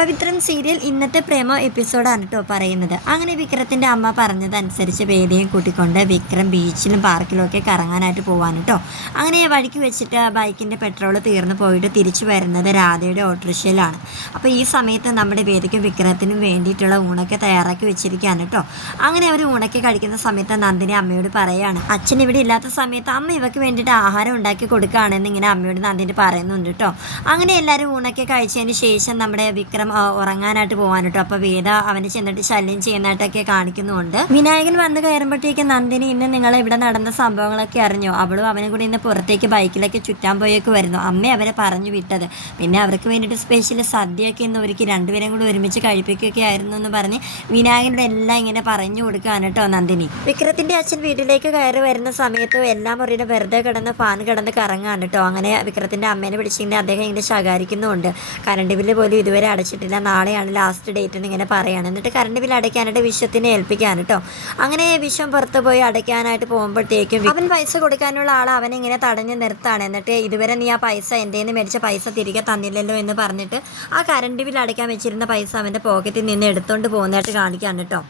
Pavithran serial ഇന്നത്തെ പ്രേമ എപ്പിസോഡാണ് കേട്ടോ പറയുന്നത്. അങ്ങനെ വിക്രത്തിന്റെ അമ്മ പറഞ്ഞതനുസരിച്ച് വേദിയും കൂട്ടിക്കൊണ്ട് വിക്രം ബീച്ചിലും പാർക്കിലും ഒക്കെ കറങ്ങാനായിട്ട് പോവാൻ കേട്ടോ അങ്ങനെ വഴിക്ക് വെച്ചിട്ട് ബൈക്കിന്റെ പെട്രോൾ തീർന്നു പോയിട്ട് തിരിച്ചു വരുന്നത് രാധയുടെ ഓട്ടോറിക്ഷയിലാണ്. അപ്പോൾ ഈ സമയത്ത് നമ്മുടെ വേദിക്കും വിക്രത്തിനും വേണ്ടിയിട്ടുള്ള ഊണൊക്കെ തയ്യാറാക്കി വെച്ചിരിക്കുകയാണ് കേട്ടോ അങ്ങനെ അവർ ഊണൊക്കെ കഴിക്കുന്ന സമയത്ത് നന്ദിനി അമ്മയോട് പറയാണ് അച്ഛൻ ഇവിടെ ഇല്ലാത്ത സമയത്ത് അമ്മ ഇവക്ക് വേണ്ടിയിട്ട് ആഹാരം ഉണ്ടാക്കി കൊടുക്കുകയാണെന്ന് ഇങ്ങനെ അമ്മയോട് നന്ദിനി പറയുന്നുണ്ട് കേട്ടോ അങ്ങനെ എല്ലാവരും ഊണൊക്കെ കഴിച്ചതിന് ശേഷം നമ്മുടെ വിക്രം ഉറങ്ങാനായിട്ട് പോകാൻ കേട്ടോ അപ്പോൾ വേദ അവനെ ചെന്നിട്ട് ശല്യം ചെയ്യുന്നതായിട്ടൊക്കെ കാണിക്കുന്നുണ്ട്. വിനായകൻ വന്ന് കയറുമ്പോഴത്തേക്ക് നന്ദിനി ഇന്ന് നിങ്ങൾ ഇവിടെ നടന്ന സംഭവങ്ങളൊക്കെ അറിഞ്ഞു. അവളും അവനും കൂടി ഇന്ന് പുറത്തേക്ക് ബൈക്കിലൊക്കെ ചുറ്റാൻ പോയൊക്കെ വരുന്നു. അമ്മ അവരെ പറഞ്ഞു വിട്ടത്. പിന്നെ അവർക്ക് വേണ്ടിയിട്ട് സ്പെഷ്യൽ സദ്യയൊക്കെ ഇന്ന് ഒരുക്കി രണ്ടുപേരും കൂടി ഒരുമിച്ച് കഴിപ്പിക്കുകയൊക്കെ ആയിരുന്നു എന്ന് പറഞ്ഞ് വിനായകനോട് എല്ലാം ഇങ്ങനെ പറഞ്ഞു കൊടുക്കുകയാണ് കേട്ടോ നന്ദിനി. വിക്രത്തിന്റെ അച്ഛൻ വീട്ടിലേക്ക് കയറി വരുന്ന സമയത്ത് എല്ലാം മുറിയുടെ വെറുതെ കിടന്ന് ഫാൻ കിടന്ന് കറങ്ങാണ് കേട്ടോ. അങ്ങനെ വിക്രത്തിന്റെ അമ്മേനെ പിടിച്ചിങ്ങനെ അദ്ദേഹം ഇങ്ങനെ ശകാരിക്കുന്നുമുണ്ട്. കറണ്ട് ബില്ല് പോലും ഇതുവരെ അടച്ചിട്ടില്ല നാളെയാണ് ലാസ്റ്റ് ഡേറ്റ് എന്ന് ഇങ്ങനെ പറയാണ്. എന്നിട്ട് കറണ്ട് ബിൽ അടയ്ക്കാനായിട്ട് വിശ്വത്തിനെ ഏൽപ്പിക്കാൻ കേട്ടോ അങ്ങനെ വിശ്വം പുറത്ത് പോയി അടയ്ക്കാനായിട്ട് പോകുമ്പോഴത്തേക്കും അവൻ പൈസ കൊടുക്കാനുള്ള ആൾ അവനെ ഇങ്ങനെ തടഞ്ഞു നിർത്താണ്. എന്നിട്ട് ഇതുവരെ നീ ആ പൈസ എന്റെ നിന്ന് മേടിച്ച പൈസ തിരികെ തന്നില്ലല്ലോ എന്ന് പറഞ്ഞിട്ട് ആ കറണ്ട് ബിൽ അടയ്ക്കാൻ വെച്ചിരുന്ന പൈസ അവന്റെ പോക്കറ്റിൽ നിന്ന് എടുത്തുകൊണ്ട് പോകുന്നതായിട്ട് കാണിക്കാൻ കേട്ടോ